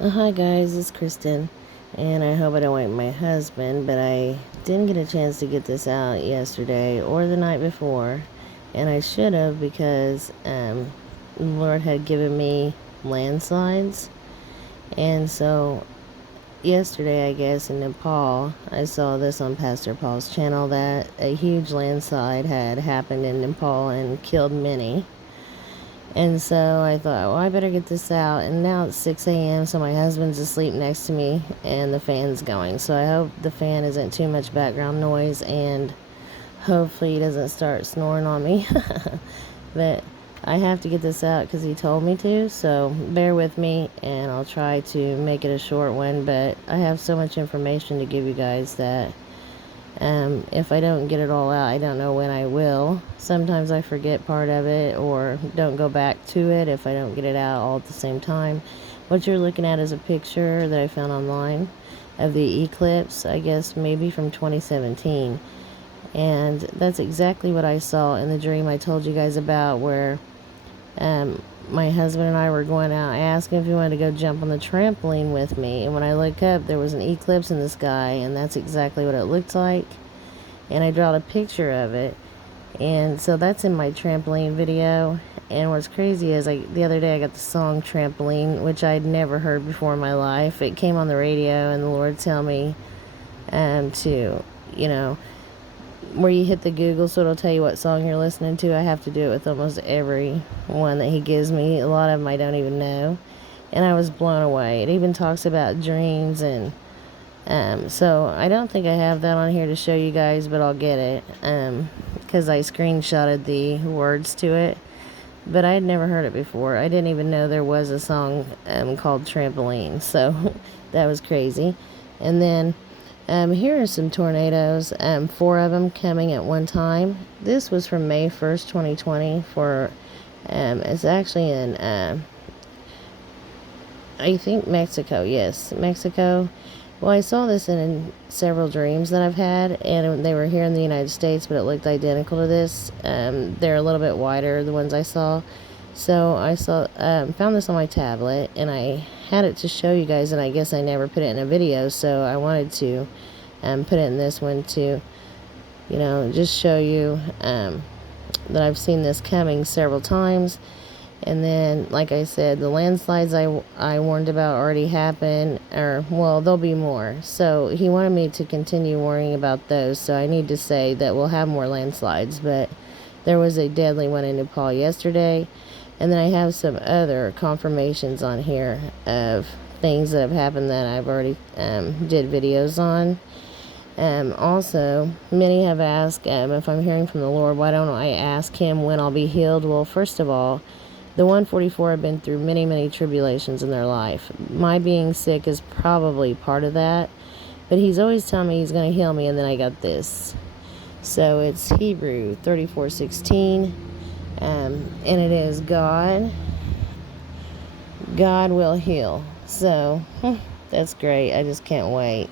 Hi guys, it's Kristen, and I hope I don't wake my husband, but I didn't get a chance to get this out yesterday or the night before, and I should have because the Lord had given me landslides, and so yesterday, I guess, in Nepal, I saw this on Pastor Paul's channel that a huge landslide had happened in Nepal and killed many. And so I thought, well, I better get this out. And now it's 6 a.m., so my husband's asleep next to me, and the fan's going. So I hope the fan isn't too much background noise, and hopefully he doesn't start snoring on me. But I have to get this out because he told me to. So bear with me, and I'll try to make it a short one. But I have so much information to give you guys that if I don't get it all out, I don't know when I will. Sometimes I forget part of it or don't go back to it if I don't get it out all at the same time. What you're looking at is a picture that I found online of the eclipse, I guess maybe from 2017. And that's exactly what I saw in the dream I told you guys about, where my husband and I were going out. I asked him if he wanted to go jump on the trampoline with me, and when I looked up, there was an eclipse in the sky, and that's exactly what it looked like. And I drawed a picture of it, and so that's in my trampoline video. And what's crazy is, the other day I got the song Trampoline, which I'd never heard before in my life. It came on the radio, and the Lord tell me to, where you hit the Google, so it'll tell you what song you're listening to. I have to do it with almost every one that he gives me. A lot of them I don't even know. And I was blown away. It even talks about dreams, and so I don't think I have that on here to show you guys, but I'll get it because I screenshotted the words to it. But I had never heard it before. I didn't even know there was a song called Trampoline, so that was crazy. And then here are some tornadoes, 4 of them coming at one time. This was from May 1st, 2020, it's actually in, I think Mexico, yes, Mexico. Well, I saw this in several dreams that I've had, and they were here in the United States, but it looked identical to this. They're a little bit wider, the ones I saw. So I found this on my tablet, and I had it to show you guys, and I guess I never put it in a video, so I wanted to put it in this one to, just show you that I've seen this coming several times. And then, like I said, the landslides I warned about already happened, or, well, there'll be more. So he wanted me to continue warning about those, so I need to say that we'll have more landslides. But there was a deadly one in Nepal yesterday. And then I have some other confirmations on here of things that have happened that I've already did videos on. Also, many have asked if I'm hearing from the Lord, why don't I ask him when I'll be healed? Well, first of all, the 144 have been through many, many tribulations in their life. My being sick is probably part of that, but he's always telling me he's going to heal me, and then I got this. So it's Hebrew 34:16, and it is God will heal. So that's great. I just can't wait.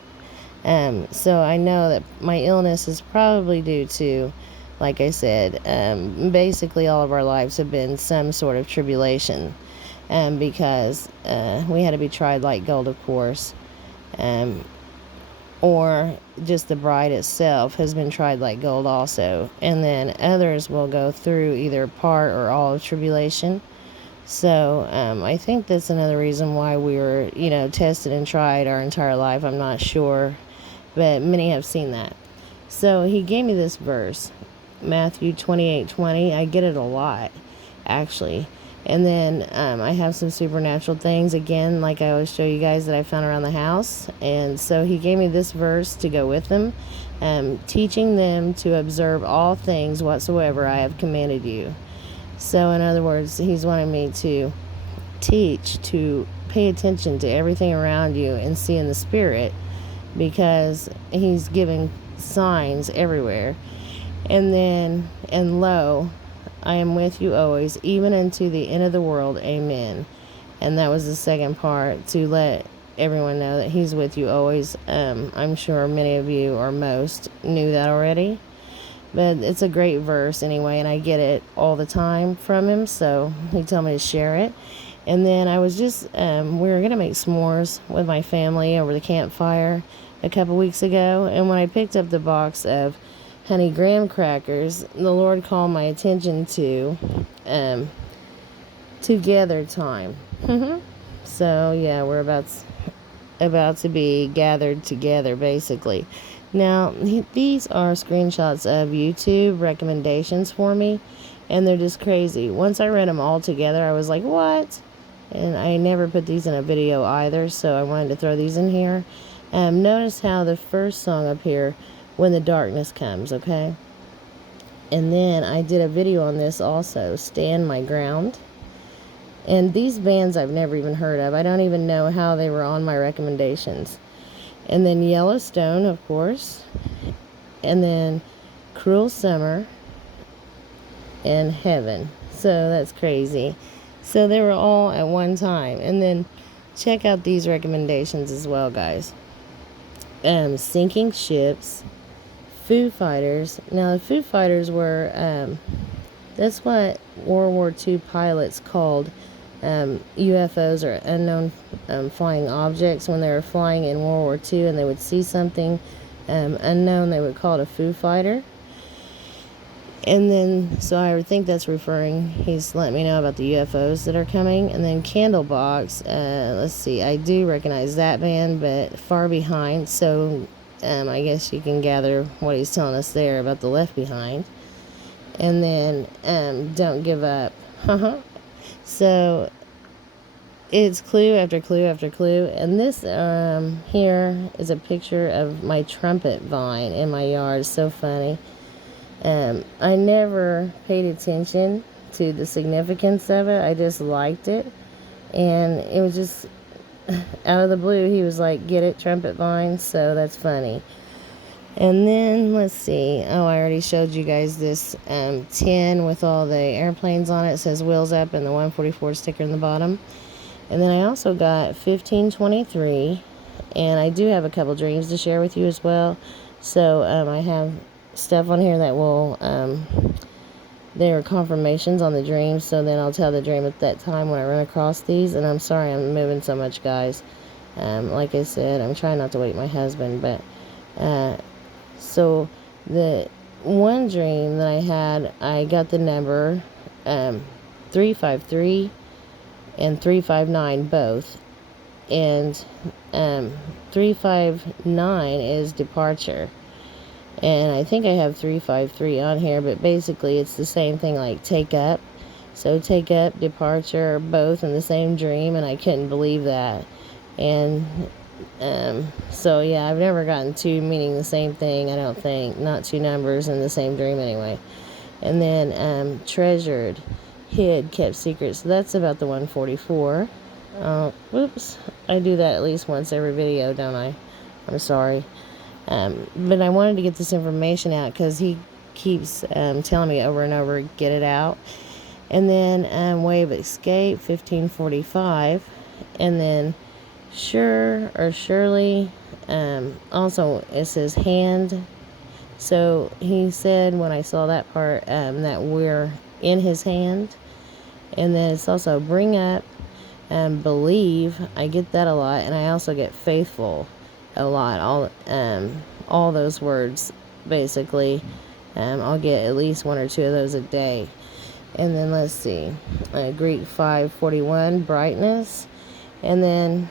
So I know that my illness is probably due to, like I said, basically all of our lives have been some sort of tribulation, because we had to be tried like gold, of course, or just the bride itself has been tried like gold also. And then others will go through either part or all of tribulation. So I think that's another reason why we were, tested and tried our entire life. I'm not sure, but many have seen that. So he gave me this verse, Matthew 28:20. I get it a lot, actually. And then I have some supernatural things, again, like I always show you guys, that I found around the house. And so he gave me this verse to go with them, teaching them to observe all things whatsoever I have commanded you. So in other words, he's wanting me to teach, to pay attention to everything around you and see in the spirit, because he's giving signs everywhere. And then, and lo, I am with you always, even unto the end of the world. Amen. And that was the second part, to let everyone know that he's with you always. I'm sure many of you, or most, knew that already. But it's a great verse anyway, and I get it all the time from him, so he told me to share it. And then I was just, we were going to make s'mores with my family over the campfire a couple weeks ago. And when I picked up the box of honey graham crackers, the Lord called my attention to together time. So, yeah, we're about to be gathered together, basically. Now, these are screenshots of YouTube recommendations for me, and they're just crazy. Once I read them all together, I was like, what? And I never put these in a video either, so I wanted to throw these in here. Notice how the first song up here, When the Darkness Comes, okay? And then I did a video on this also, Stand My Ground. And these bands I've never even heard of. I don't even know how they were on my recommendations. And then Yellowstone, of course. And then Cruel Summer and Heaven. So that's crazy. So they were all at one time. And then check out these recommendations as well, guys. Sinking Ships, Foo Fighters. Now, the Foo Fighters were, that's what World War II pilots called UFOs, or unknown flying objects. When they were flying in World War II and they would see something unknown, they would call it a Foo Fighter. And then, so I would think that's referring, he's letting me know about the UFOs that are coming. And then Candlebox, let's see, I do recognize that band, but Far Behind. So I guess you can gather what he's telling us there about the Left Behind. And then Don't Give Up. So it's clue after clue after clue. And this here is a picture of my trumpet vine in my yard. It's so funny. I never paid attention to the significance of it. I just liked it. And it was just out of the blue. He was like, get it, trumpet vine. So that's funny. And then, let's see. Oh, I already showed you guys this tin with all the airplanes on it. It says wheels up and the 144 sticker in the bottom. And then I also got 1523. And I do have a couple dreams to share with you as well. So I have stuff on here that will, there are confirmations on the dreams. So then I'll tell the dream at that time when I run across these. And I'm sorry I'm moving so much, guys. Like I said, I'm trying not to wake my husband. But so the one dream that I had, I got the number 353 and 359 both. And 359 is departure. And I think I have 353 on here, but basically it's the same thing, like take up. So take up, departure, both in the same dream, and I couldn't believe that. And so yeah, I've never gotten two meaning the same thing, I don't think. Not two numbers in the same dream anyway. And then treasured, hid, kept secret. So that's about the 144. Whoops. I do that at least once every video, don't I? I'm sorry. But I wanted to get this information out because he keeps telling me over and over, get it out. And then Way of Escape, 1545. And then Sure or Surely. Also, it says hand. So he said when I saw that part that we're in his hand. And then it's also bring up, believe. I get that a lot. And I also get faithful a lot. All those words, basically. I'll get at least one or two of those a day. And then let's see. Greek 541, brightness. And then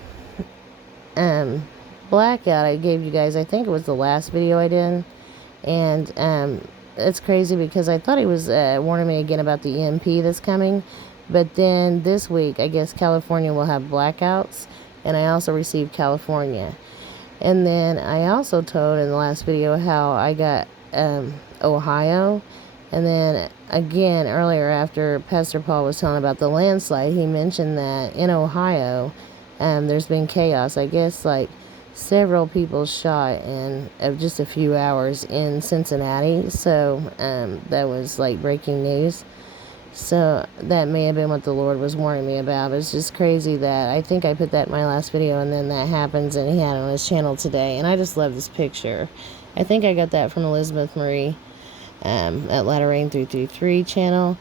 blackout I gave you guys, I think it was the last video I did. And it's crazy because I thought he was warning me again about the EMP that's coming. But then this week, I guess California will have blackouts. And I also received California. And then I also told in the last video how I got Ohio. And then again, earlier after Pastor Paul was telling about the landslide, he mentioned that in Ohio, there's been chaos. I guess like several people shot in just a few hours in Cincinnati. So that was like breaking news. So that may have been what the Lord was warning me about. It's just crazy that I think I put that in my last video and then that happens and he had it on his channel today. And I just love this picture. I think I got that from Elizabeth Marie at Latter Rain 333 channel.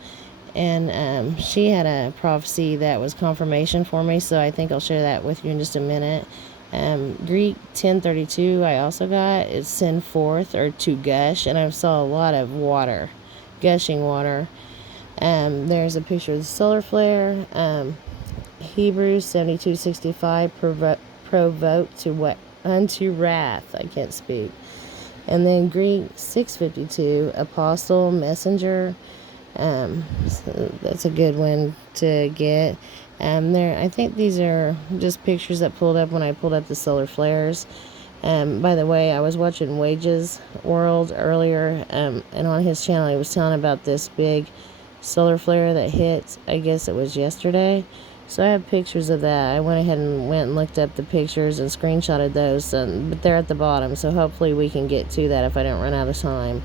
And she had a prophecy that was confirmation for me, so I think I'll share that with you in just a minute. Greek 1032 I also got. It's send forth or to gush, and I saw a lot of water, gushing water. There's a picture of the solar flare. Hebrews 72:65 provoke to what unto wrath. I can't speak. And then Greek 652 apostle messenger. So that's a good one to get. I think these are just pictures that pulled up when I pulled up the solar flares. By the way, I was watching Wages World earlier, and on his channel he was telling about this big solar flare that hit, I guess it was yesterday. So I have pictures of that. I went ahead and looked up the pictures and screenshotted those, but they're at the bottom, so hopefully we can get to that if I don't run out of time.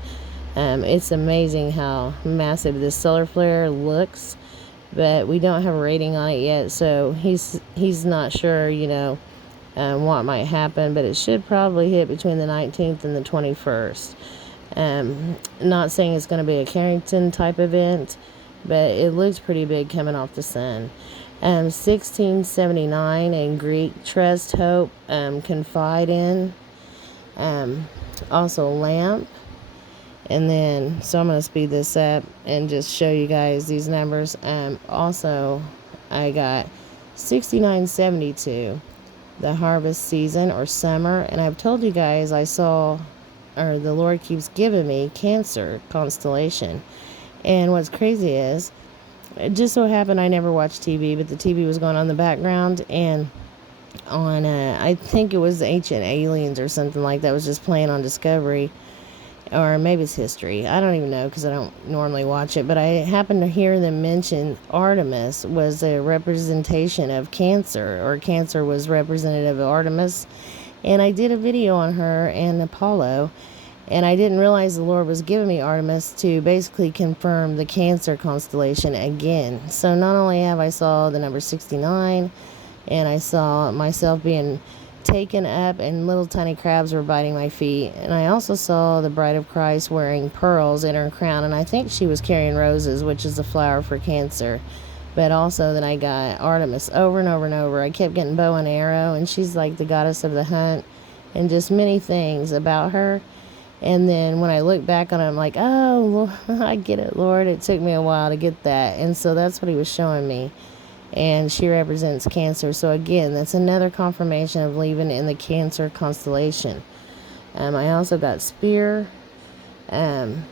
It's amazing how massive this solar flare looks, but we don't have a rating on it yet, so he's not sure, what might happen, but it should probably hit between the 19th and the 21st. Not saying it's going to be a Carrington type event, but it looks pretty big coming off the sun. 1679 in Greek, trust, hope, confide in. Also lamp. And then, so I'm going to speed this up and just show you guys these numbers. Also, I got 6972, the harvest season or summer. And I've told you guys the Lord keeps giving me Cancer constellation. And what's crazy is, it just so happened I never watched TV, but the TV was going on in the background. And on, I think it was Ancient Aliens or something like that was just playing on Discovery. Or maybe it's History. I don't even know because I don't normally watch it. But I happened to hear them mention Artemis was a representation of Cancer, or Cancer was representative of Artemis. And I did a video on her and Apollo. And I didn't realize the Lord was giving me Artemis to basically confirm the Cancer constellation again. So not only have I saw the number 69, and I saw myself being taken up and little tiny crabs were biting my feet, and I also saw the bride of Christ wearing pearls in her crown, and I think she was carrying roses, which is the flower for Cancer. But also that I got Artemis over and over and over. I kept getting bow and arrow, and she's like the goddess of the hunt, and just many things about her. And then when I look back on it, I'm like, oh, I get it, Lord. It took me a while to get that. And so that's what he was showing me. And she represents Cancer. So again, that's another confirmation of leaving in the Cancer constellation. I also got Spear. And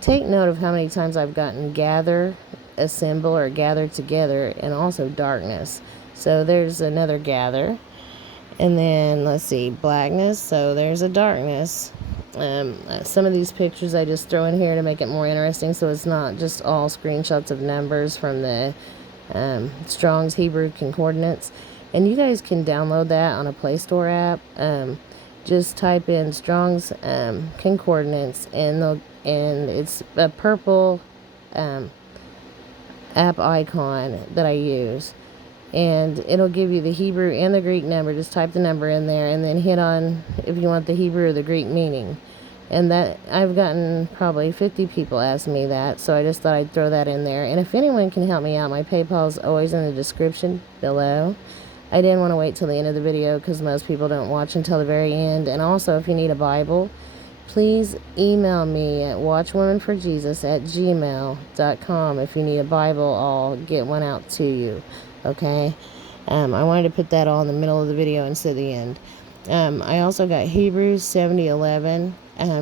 take note of how many times I've gotten gather, assemble, or gather together, and also darkness. So there's another gather. And then, let's see, blackness. So there's a darkness. Some of these pictures I just throw in here to make it more interesting, so it's not just all screenshots of numbers from the Strong's Hebrew Concordance. And you guys can download that on a Play Store app. Just type in Strong's Concordance, and it's a purple app icon that I use. And it'll give you the Hebrew and the Greek number. Just type the number in there and then hit on if you want the Hebrew or the Greek meaning. And that, I've gotten probably 50 people ask me that, so I just thought I'd throw that in there. And if anyone can help me out, my PayPal is always in the description below. I didn't want to wait till the end of the video because most people don't watch until the very end. And also, if you need a Bible, please email me at watchwomanforjesus@gmail.com. If you need a Bible, I'll get one out to you. Okay, I wanted to put that all in the middle of the video instead of the end. I also got Hebrews 70:11.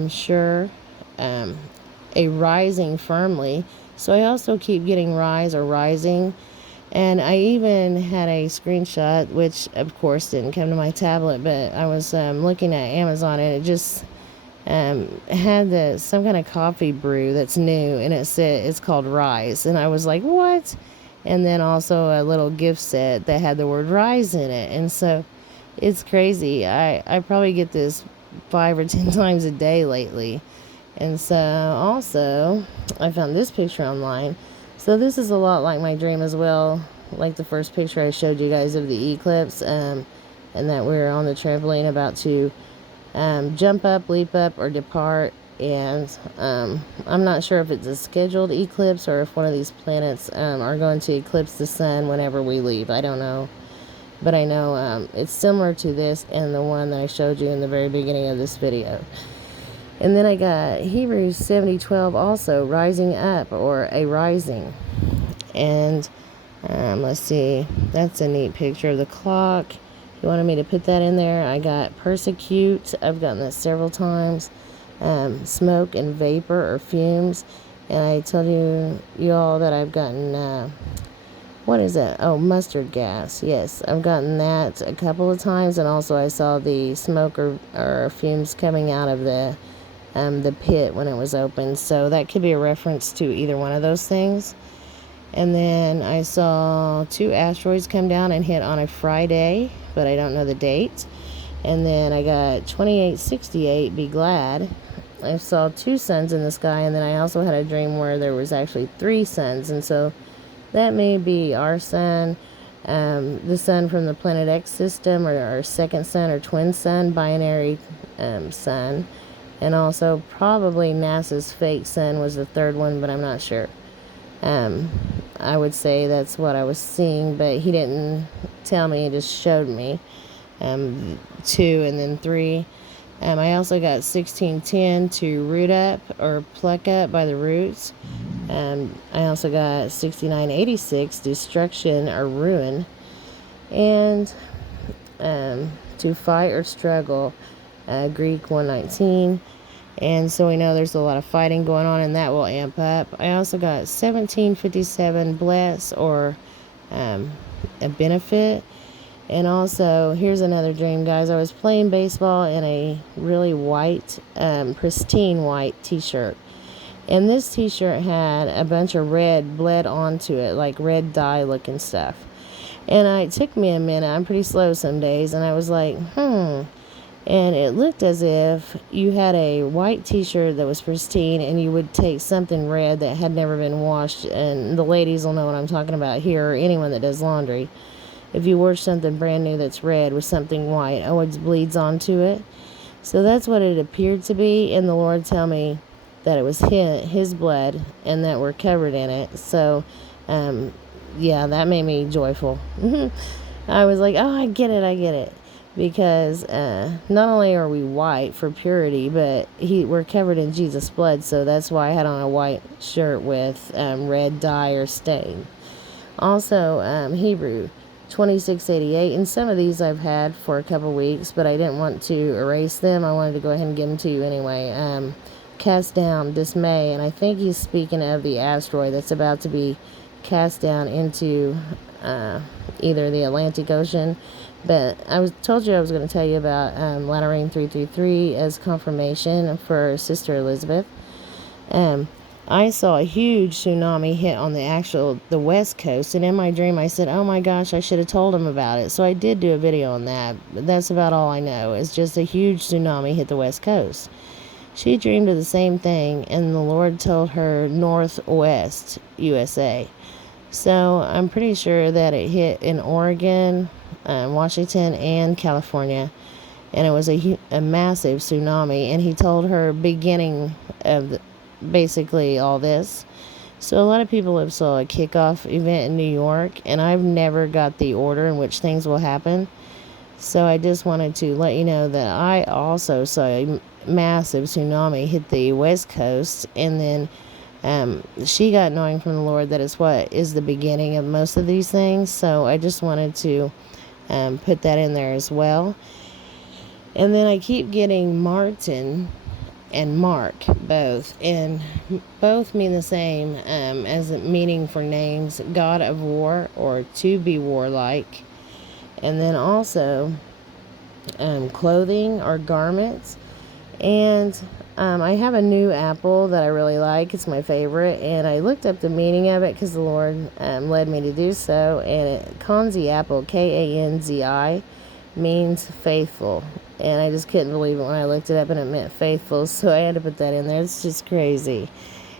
Sure, a rising firmly. So I also keep getting rise or rising, and I even had a screenshot, which of course didn't come to my tablet, but I was looking at Amazon, and it just had some kind of coffee brew that's new, and it said it's called Rise, and I was like, what? And then also a little gift set that had the word Rise in it. And so it's crazy. I probably get this 5 or 10 times a day lately. And so also I found this picture online. So this is a lot like my dream as well, like the first picture I showed you guys of the eclipse, and that we're on the trampoline about to jump up, leap up, or depart. and I'm not sure if it's a scheduled eclipse or if one of these planets are going to eclipse the sun whenever we leave. I don't know, but I know it's similar to this and the one that I showed you in the very beginning of this video. And then I got Hebrews 70:12 also, rising up, or a rising. And let's see, that's a neat picture of the clock. You wanted me to put that in there. I got persecute. I've gotten that several times. Smoke and vapor or fumes. And I told you all that I've gotten, what is that? Oh, mustard gas. Yes, I've gotten that a couple of times. And also I saw the smoke or fumes coming out of the pit when it was open. So that could be a reference to either one of those things. And then I saw 2 asteroids come down and hit on a Friday, but I don't know the date. And then I got 2868, be glad. I saw 2 suns in the sky, and then I also had a dream where there was actually 3 suns. And so that may be our sun, the sun from the Planet X system, or our second sun or twin sun, binary sun. And also probably NASA's fake sun was the third one, but I'm not sure. I would say that's what I was seeing, but he didn't tell me, he just showed me 2 and then 3. I also got 1610 to root up or pluck up by the roots. I also got 6986, destruction or ruin. And to fight or struggle, Greek 119. And so we know there's a lot of fighting going on, and that will amp up. I also got 1757, bless, or a benefit. And also, here's another dream, guys. I was playing baseball in a really white, pristine white t-shirt. And this t-shirt had a bunch of red bled onto it, like red dye looking stuff. And it took me a minute. I'm pretty slow some days. And I was like, And it looked as if you had a white t-shirt that was pristine, and you would take something red that had never been washed. And the ladies will know what I'm talking about here, or anyone that does laundry. If you wash something brand new that's red with something white, always bleeds onto it. So that's what it appeared to be. And the Lord tell me that it was his blood and that we're covered in it. So, yeah, that made me joyful. I was like, oh, I get it. Because not only are we white for purity, but we're covered in Jesus' blood. So that's why I had on a white shirt with red dye or stain. Also, Hebrew 2688, and some of these I've had for a couple weeks, but I didn't want to erase them. I wanted to go ahead and give them to you anyway. Cast down, dismay, and I think he's speaking of the asteroid that's about to be cast down into either the Atlantic Ocean. But told you I was going to tell you about Lateran 333 as confirmation for Sister Elizabeth. I saw a huge tsunami hit on the West Coast, and in my dream I said, oh my gosh, I should have told him about it. So I did do a video on that, but that's about all I know. It's just a huge tsunami hit the West Coast. She dreamed of the same thing, and the Lord told her Northwest USA. So I'm pretty sure that it hit in Oregon, Washington, and California, and it was a massive tsunami. And he told her beginning of basically all this. So a lot of people have saw a kickoff event in New York, and I've never got the order in which things will happen. So I just wanted to let you know that I also saw a massive tsunami hit the West Coast, and then she got knowing from the Lord that it's what is the beginning of most of these things. So I just wanted to put that in there as well. And then I keep getting Martin and Mark both, and both mean the same as a meaning for names, God of war, or to be warlike. And then also clothing or garments. And I have a new apple that I really like. It's my favorite, and I looked up the meaning of it because the Lord led me to do so. And Kanzi apple, Kanzi, means faithful. And I just couldn't believe it when I looked it up, and it meant faithful. So I had to put that in there. It's just crazy.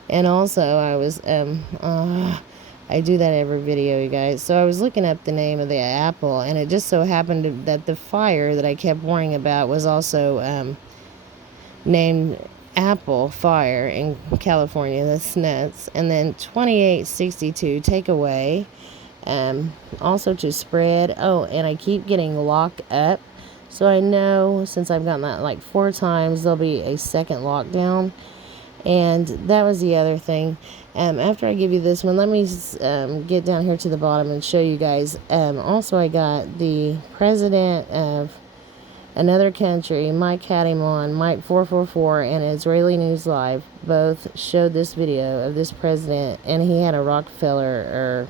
And also I was I do that every video, you guys. So I was looking up the name of the apple, and it just so happened that the fire that I kept worrying about was also named apple fire in California. That's nuts. And then 2862 takeaway. Also to spread. Oh, and I keep getting locked up. So I know since I've gotten that like 4 times, there'll be a second lockdown. And that was the other thing. After I give you this one, let me get down here to the bottom and show you guys. Also, I got the president of another country, Mike had him on, Mike 444 and Israeli News Live, both showed this video of this president, and he had a Rockefeller,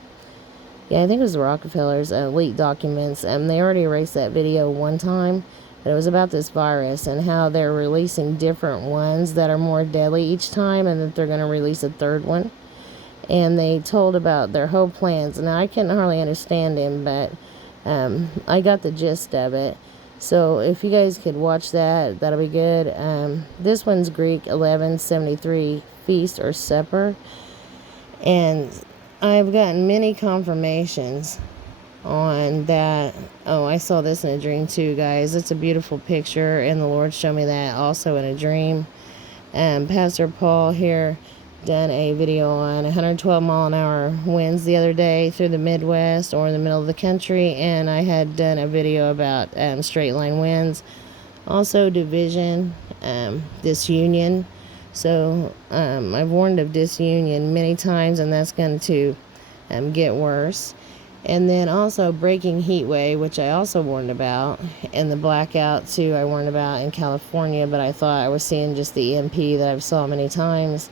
I think it was the Rockefellers, leaked documents, and they already erased that video one time, but it was about this virus and how they're releasing different ones that are more deadly each time, and that they're going to release a third one. And they told about their whole plans. Now, I couldn't hardly understand him, but I got the gist of it. So if you guys could watch that, that'll be good. This one's Greek 1173, feast or supper. And I've gotten many confirmations on that. Oh, I saw this in a dream too, guys. It's a beautiful picture, and the Lord showed me that also in a dream. Pastor Paul here done a video on 112-mile-an-hour winds the other day through the Midwest or in the middle of the country, and I had done a video about straight line winds, also division, disunion. So I've warned of disunion many times, and that's going to get worse. And then also breaking heat wave, which I also warned about, and the blackout too I warned about in California, but I thought I was seeing just the EMP that I've saw many times.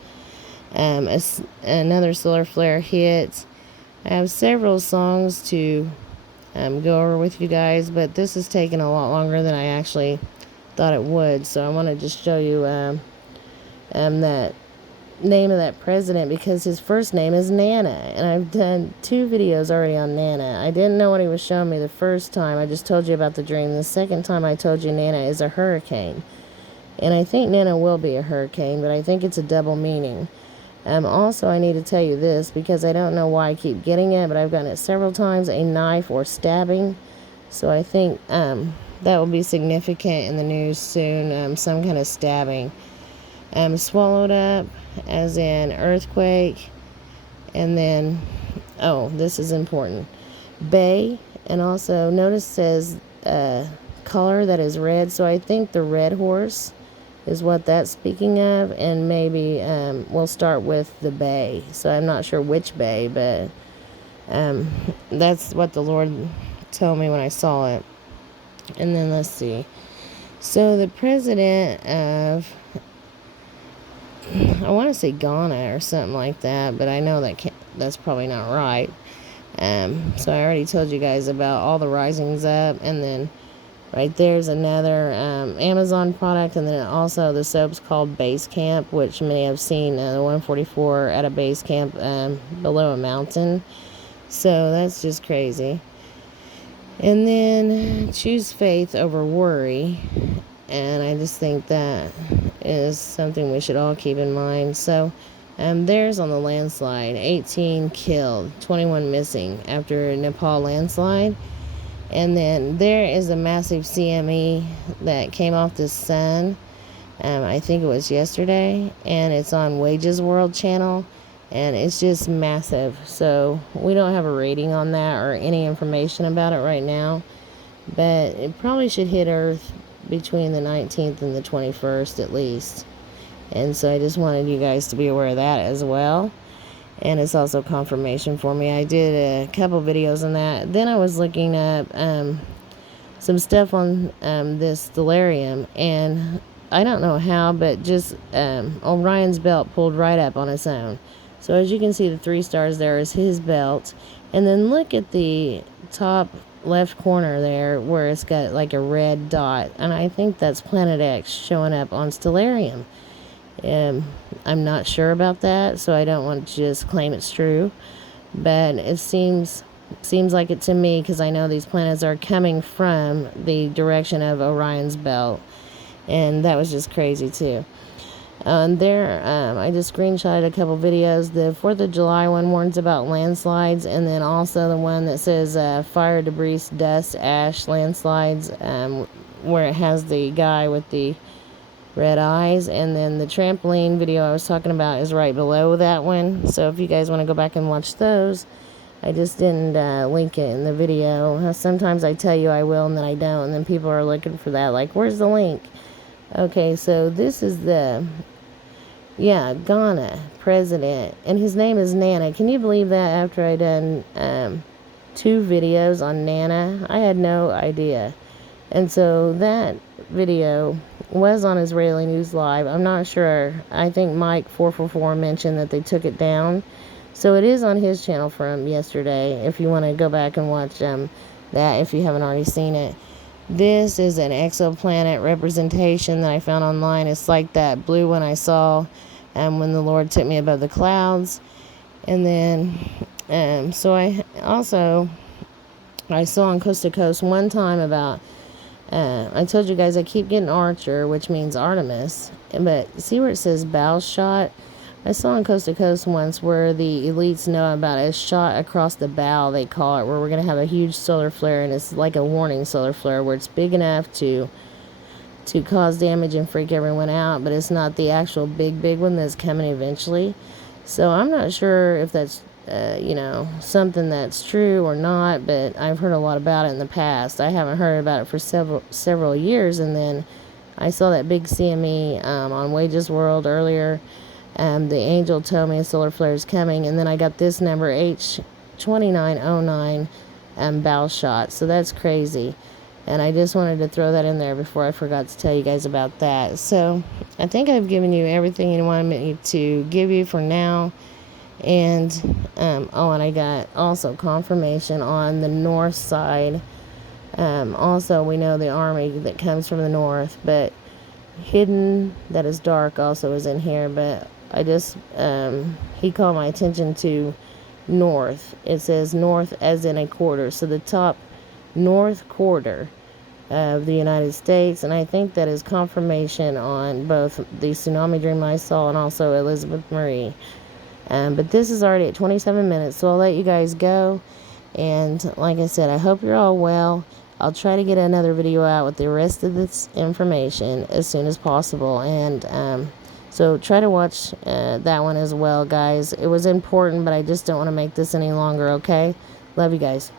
Another solar flare hit. I have several songs to go over with you guys, but this has taken a lot longer than I actually thought it would. So I want to just show you that name of that president, because his first name is Nana, and I've done 2 videos already on Nana. I didn't know what he was showing me the first time. I just told you about the dream. The second time I told you Nana is a hurricane, and I think Nana will be a hurricane, but I think it's a double meaning. Also, I need to tell you this, because I don't know why I keep getting it, but I've gotten it several times, a knife or stabbing. So I think that will be significant in the news soon, some kind of stabbing. Swallowed up, as in earthquake. And then, oh, this is important, bay. And also, notice it says color that is red, so I think the red horse is what that's speaking of, and maybe we'll start with the bay. So I'm not sure which bay, but that's what the Lord told me when I saw it. And then let's see. So the president of, I want to say Ghana or something like that, but I know that's probably not right. So I already told you guys about all the risings up, and then right there's another Amazon product, and then also the soap's called Base Camp, which many have seen, the 144 at a base camp below a mountain. So that's just crazy. And then choose faith over worry, and I just think that is something we should all keep in mind. So there's on the landslide, 18 killed, 21 missing after Nepal landslide. And then there is a massive CME that came off the sun, I think it was yesterday, and it's on Wages World channel, and it's just massive. So we don't have a rating on that or any information about it right now, but it probably should hit Earth between the 19th and the 21st at least. And so I just wanted you guys to be aware of that as well. And it's also confirmation for me. I did a couple videos on that. Then I was looking up some stuff on this stellarium, and I don't know how, but just Orion's belt pulled right up on its own. So as you can see, the 3 stars there is his belt. And then look at the top left corner there where it's got like a red dot, and I think that's Planet X showing up on stellarium. I'm not sure about that, so I don't want to just claim it's true, but it seems like it to me, because I know these planets are coming from the direction of Orion's belt, and that was just crazy too. There, I just screenshotted a couple videos. The 4th of July one warns about landslides, and then also the one that says fire, debris, dust, ash, landslides, where it has the guy with the red eyes. And then the trampoline video I was talking about is right below that one. So if you guys want to go back and watch those, I just didn't link it in the video. Sometimes I tell you I will and then I don't, and then people are looking for that, like, where's the link? Okay, so this is Ghana president, and his name is Nana. Can you believe that after I done 2 videos on Nana? I had no idea. And so that video was on Israeli News Live. I'm not sure. I think Mike444 mentioned that they took it down. So it is on his channel from yesterday, if you want to go back and watch that, if you haven't already seen it. This is an exoplanet representation that I found online. It's like that blue one I saw when the Lord took me above the clouds. And then, so I saw on Coast to Coast one time about, I told you guys I keep getting Archer, which means Artemis. But see where it says bow shot? I saw on Coast to Coast once where the elites know about a shot across the bow, they call it, where we're going to have a huge solar flare, and it's like a warning solar flare where it's big enough to cause damage and freak everyone out, but it's not the actual big one that's coming eventually. So I'm not sure if that's, something that's true or not, but I've heard a lot about it in the past. I haven't heard about it for several years, and then I saw that big CME on Wages World earlier. The angel told me a solar flare is coming, and then I got this number H2909 bow shot. So that's crazy, and I just wanted to throw that in there before I forgot to tell you guys about that. So I think I've given you everything you wanted me to give you for now. And and I got also confirmation on the north side. Also, we know the army that comes from the north, but hidden that is dark also is in here. But I just he called my attention to north. It says north as in a quarter, so the top north quarter of the United States, and I think that is confirmation on both the tsunami dream I saw and also Elizabeth Marie. But this is already at 27 minutes, so I'll let you guys go. And like I said, I hope you're all well. I'll try to get another video out with the rest of this information as soon as possible. And so try to watch that one as well, guys. It was important, but I just don't want to make this any longer, okay? Love you guys.